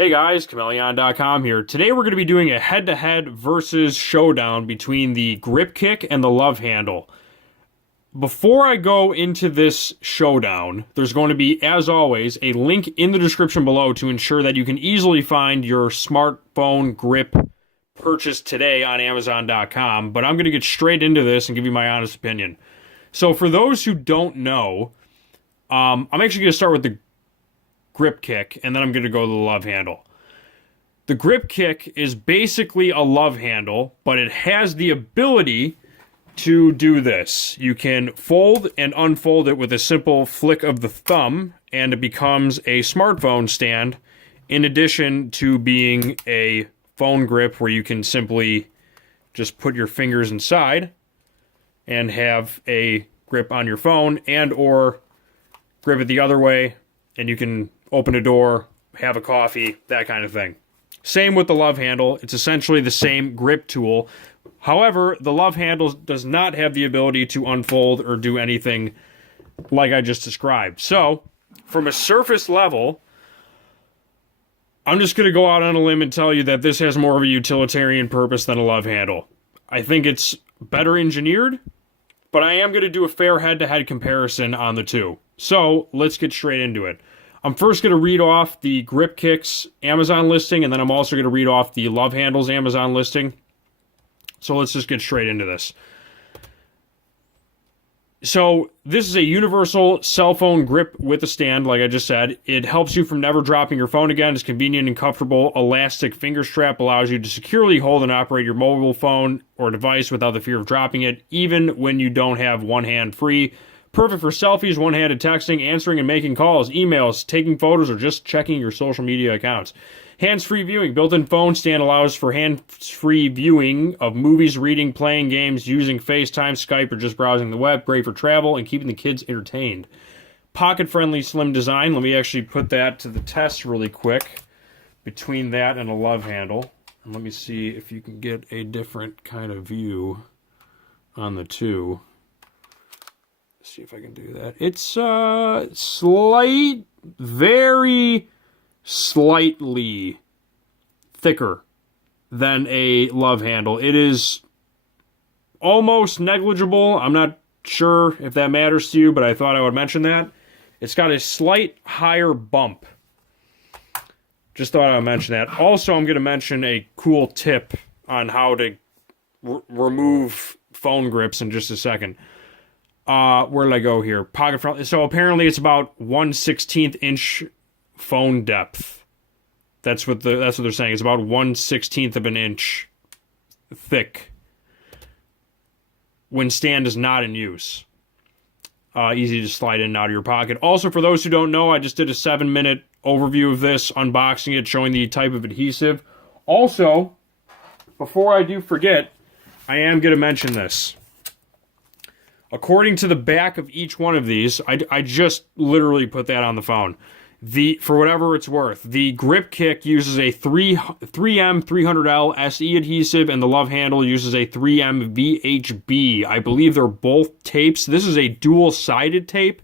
Hey guys, Chmelaeon.com here. Today we're going to be doing a head-to-head versus showdown between the GripKick and the Lovehandle. Before I go into this showdown, there's going to be, as always, a link in the description below to ensure that you can easily find your smartphone grip purchase today on Amazon.com, but I'm going to get straight into this and give you my honest opinion. So for those who don't know, I'm actually going to start with the GripKick, and then I'm going to go to the Lovehandle. The GripKick is basically a Lovehandle, but it has the ability to do this. You can fold and unfold it with a simple flick of the thumb, and it becomes a smartphone stand, in addition to being a phone grip where you can simply just put your fingers inside and have a grip on your phone, and or grip it the other way, and you can open a door, have a coffee, that kind of thing. Same with the Lovehandle. It's essentially the same grip tool. However, the Lovehandle does not have the ability to unfold or do anything like I just described. So, from a surface level, I'm just going to go out on a limb and tell you that this has more of a utilitarian purpose than a Lovehandle. I think it's better engineered, but I am going to do a fair head-to-head comparison on the two. So, let's get straight into it. I'm first going to read off the GripKick's Amazon listing, and then I'm also going to read off the Lovehandle's Amazon listing. So let's just get straight into this. So this is a universal cell phone grip with a stand, like I just said. It helps you from never dropping your phone again. It's convenient and comfortable. Elastic finger strap allows you to securely hold and operate your mobile phone or device without the fear of dropping it, even when you don't have one hand free. Perfect for selfies, one-handed texting, answering and making calls, emails, taking photos, or just checking your social media accounts. Hands-free viewing. Built-in phone stand allows for hands-free viewing of movies, reading, playing games, using FaceTime, Skype, or just browsing the web. Great for travel and keeping the kids entertained. Pocket-friendly slim design. Let me actually put that to the test really quick between that and a Lovehandle. And let me see if you can get a different kind of view on the two. See if I can do that. It's very slightly thicker than a Lovehandle. It is almost negligible. I'm not sure if that matters to you, but I thought I would mention that. It's got a slight higher bump. Just thought I would mention that. Also, I'm going to mention a cool tip on how to remove phone grips in just a second. Where did I go here? Pocket front. So apparently it's about 1/16 inch phone depth. That's what they're saying. It's about 1/16 of an inch thick when stand is not in use. Easy to slide in and out of your pocket. Also, for those who don't know, I just did a 7-minute overview of this, unboxing it, showing the type of adhesive. Also, before I do forget, I am going to mention this. According to the back of each one of these, I just literally put that on the phone. For whatever it's worth, the GripKick uses a 3M 300L SE adhesive, and the Lovehandle uses a 3M VHB. I believe they're both tapes. This is a dual-sided tape,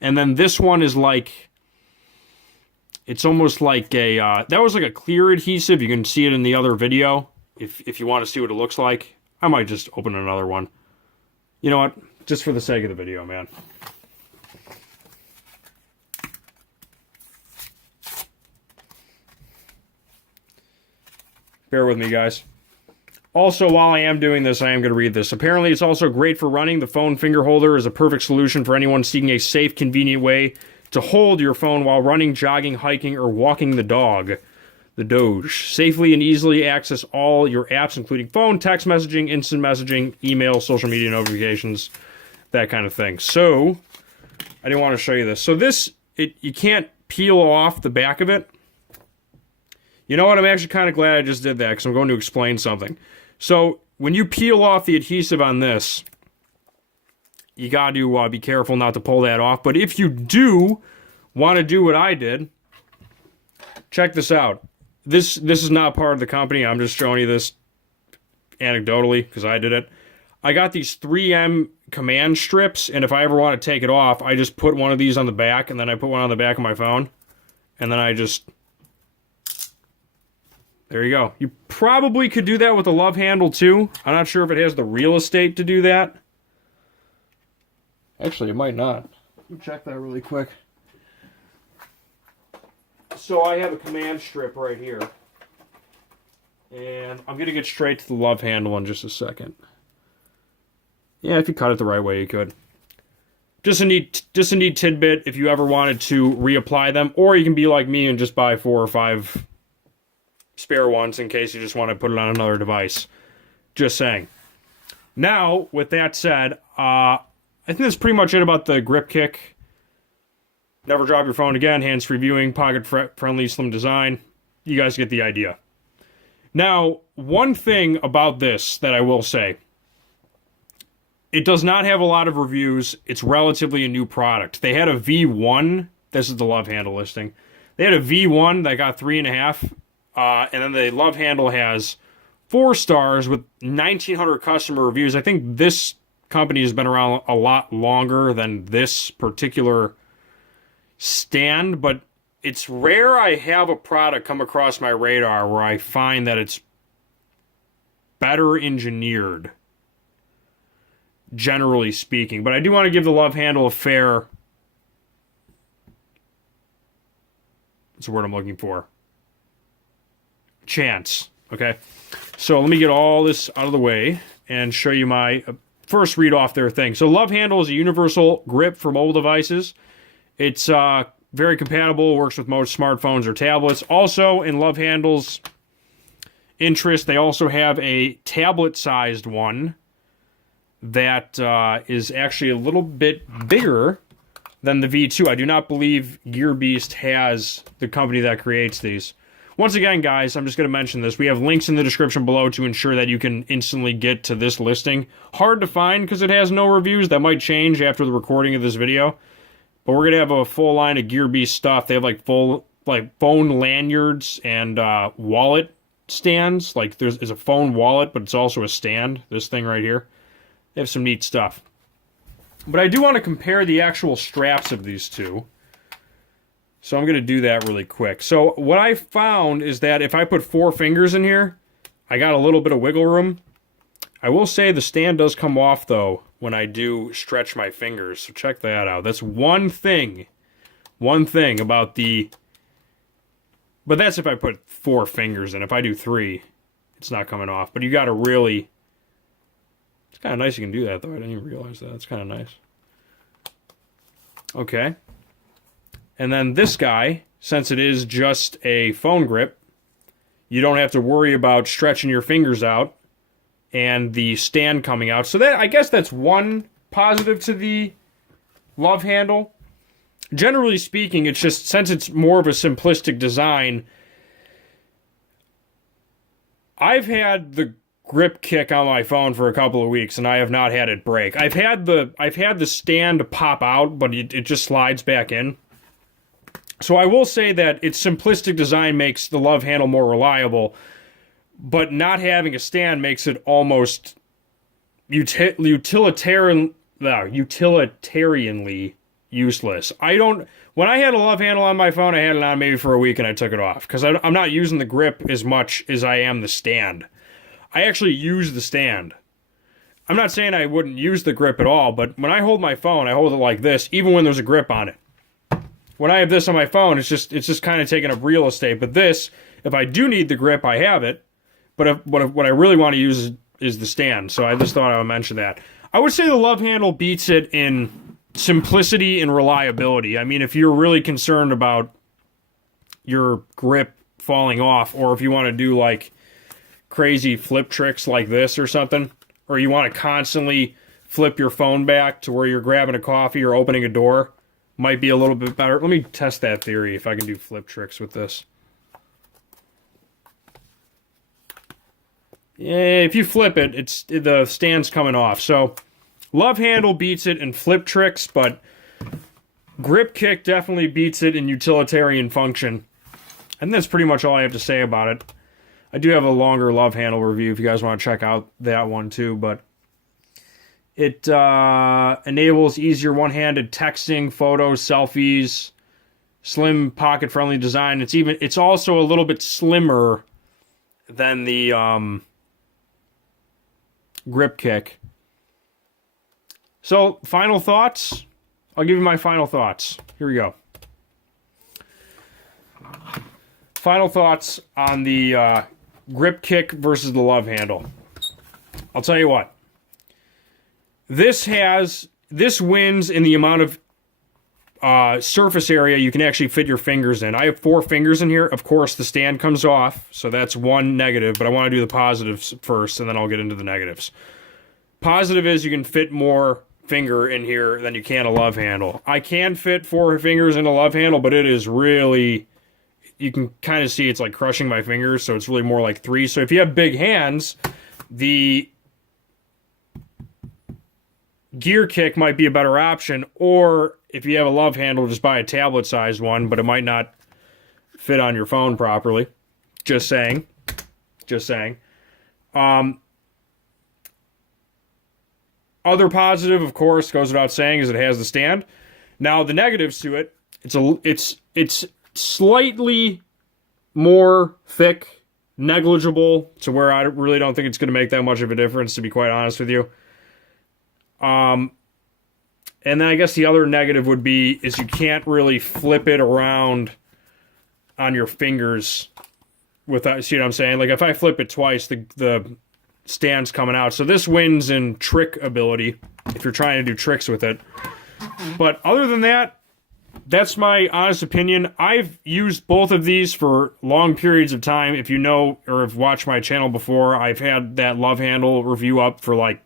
and then this one is like, it's almost like a, that was like a clear adhesive. You can see it in the other video if you want to see what it looks like. I might just open another one. You know what? Just for the sake of the video, man. Bear with me, guys. Also, while I am doing this, I am going to read this. Apparently, it's also great for running. The phone finger holder is a perfect solution for anyone seeking a safe, convenient way to hold your phone while running, jogging, hiking, or walking the dog. The Doge. Safely and easily access all your apps, including phone, text messaging, instant messaging, email, social media notifications, that kind of thing. So, I didn't want to show you this. So this, you can't peel off the back of it. You know what? I'm actually kind of glad I just did that, because I'm going to explain something. So, when you peel off the adhesive on this, you got to be careful not to pull that off. But if you do want to do what I did, check this out. This is not part of the company. I'm just showing you this anecdotally, because I did it. I got these 3M command strips, and if I ever want to take it off, I just put one of these on the back, and then I put one on the back of my phone, and then I just There you go. You probably could do that with the Lovehandle too. I'm not sure if it has the real estate to do that. Actually, it might not. Let me check that really quick. So I have a command strip right here. And I'm going to get straight to the Lovehandle in just a second. Yeah, if you cut it the right way, you could. Just a neat tidbit if you ever wanted to reapply them. Or you can be like me and just buy 4 or 5 spare ones in case you just want to put it on another device. Just saying. Now, with that said, I think that's pretty much it about the GripKick. Never drop your phone again, hands-free viewing, pocket-friendly, slim design. You guys get the idea. Now, one thing about this that I will say. It does not have a lot of reviews. It's relatively a new product. They had a V1. This is the Lovehandle listing. They had a V1 that got 3.5. And then the Lovehandle has 4 stars with 1,900 customer reviews. I think this company has been around a lot longer than this particular stand, but it's rare I have a product come across my radar where I find that it's better engineered, generally speaking. But I do want to give the Lovehandle a fair... What's the word I'm looking for? Chance. Okay? So let me get all this out of the way and show you my... first read off their thing. So Lovehandle is a universal grip for mobile devices. It's very compatible, works with most smartphones or tablets. Also, in Lovehandle's interest, they also have a tablet-sized one that is actually a little bit bigger than the V2. I do not believe GearBeast has the company that creates these. Once again, guys, I'm just going to mention this. We have links in the description below to ensure that you can instantly get to this listing. Hard to find because it has no reviews. That might change after the recording of this video. But we're going to have a full line of GearBeast stuff. They have like full phone lanyards and wallet stands. Like there's a phone wallet, but it's also a stand. This thing right here. They have some neat stuff. But I do want to compare the actual straps of these two. So I'm going to do that really quick. So what I found is that if I put 4 fingers in here, I got a little bit of wiggle room. I will say the stand does come off, though, when I do stretch my fingers. So check that out. That's one thing about the... But that's if I put 4 fingers in. If I do 3, it's not coming off. But you got to really... It's kind of nice you can do that, though. I didn't even realize that. It's kind of nice. Okay. And then this guy, since it is just a phone grip, you don't have to worry about stretching your fingers out and the stand coming out. So that, I guess that's one positive to the Lovehandle. Generally speaking, it's just, since it's more of a simplistic design, I've had the GripKick on my phone for a couple of weeks and I have not had it break. I've had the stand pop out, but it just slides back in. So I will say that its simplistic design makes the Lovehandle more reliable, but not having a stand makes it almost utilitarianly useless. When I had a Lovehandle on my phone, I had it on maybe for a week and I took it off because I'm not using the grip as much as I am the stand. I actually use the stand. I'm not saying I wouldn't use the grip at all, but when I hold my phone, I hold it like this, even when there's a grip on it. When I have this on my phone, it's just kind of taking up real estate. But this, if I do need the grip, I have it. But what I really want to use is the stand. So I just thought I would mention that. I would say the Lovehandle beats it in simplicity and reliability. I mean, if you're really concerned about your grip falling off, or if you want to do like crazy flip tricks like this or something, or you want to constantly flip your phone back to where you're grabbing a coffee or opening a door, might be a little bit better. Let me test that theory if I can do flip tricks with this. Yeah, if you flip it, the stand's coming off. So Lovehandle beats it in flip tricks, but GripKick definitely beats it in utilitarian function. And that's pretty much all I have to say about it. I do have a longer Lovehandle review if you guys want to check out that one too, but it enables easier one-handed texting, photos, selfies, slim pocket-friendly design. It's also a little bit slimmer than the GripKick. So, final thoughts? I'll give you my final thoughts. Here we go. Final thoughts on the GripKick versus the Lovehandle. I'll tell you what. This wins in the amount of surface area you can actually fit your fingers in. I have 4 fingers in here. Of course, the stand comes off, so that's one negative, but I want to do the positives first, and then I'll get into the negatives. Positive is you can fit more finger in here than you can a Lovehandle. I can fit 4 fingers in a Lovehandle, but it is really, you can kind of see it's like crushing my fingers, so it's really more like 3. So if you have big hands, the gear kick might be a better option, or if you have a Lovehandle, just buy a tablet-sized one, but it might not fit on your phone properly. Just saying. Just saying. Other positive, of course, goes without saying, is it has the stand. Now, the negatives to it, it's slightly more thick, negligible, to where I really don't think it's going to make that much of a difference, to be quite honest with you. And then I guess the other negative would be is you can't really flip it around on your fingers without, see what I'm saying? Like if I flip it twice, the stand's coming out. So this wins in trick ability if you're trying to do tricks with it. But other than that, that's my honest opinion. I've used both of these for long periods of time. If you know or have watched my channel before, I've had that Lovehandle review up for like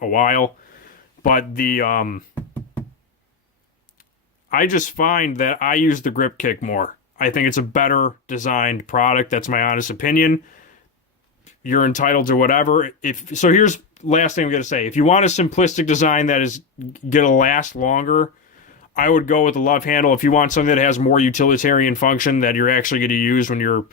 a while. But the I just find that I use the GripKick more. I think it's a better designed product. That's my honest opinion. You're entitled to whatever. So here's last thing I'm going to say. If you want a simplistic design that is going to last longer, I would go with the Lovehandle. If you want something that has more utilitarian function that you're actually going to use when you're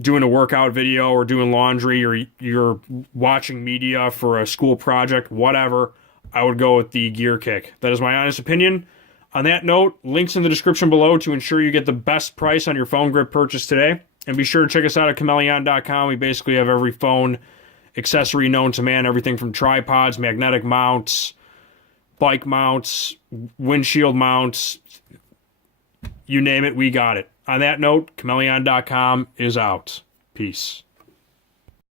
doing a workout video or doing laundry or you're watching media for a school project, whatever, I would go with the gear kick. That is my honest opinion. On that note, links in the description below to ensure you get the best price on your phone grip purchase today. And be sure to check us out at Chmelaeon.com. We basically have every phone accessory known to man, everything from tripods, magnetic mounts, bike mounts, windshield mounts, you name it, we got it. On that note, Chmelaeon.com is out. Peace.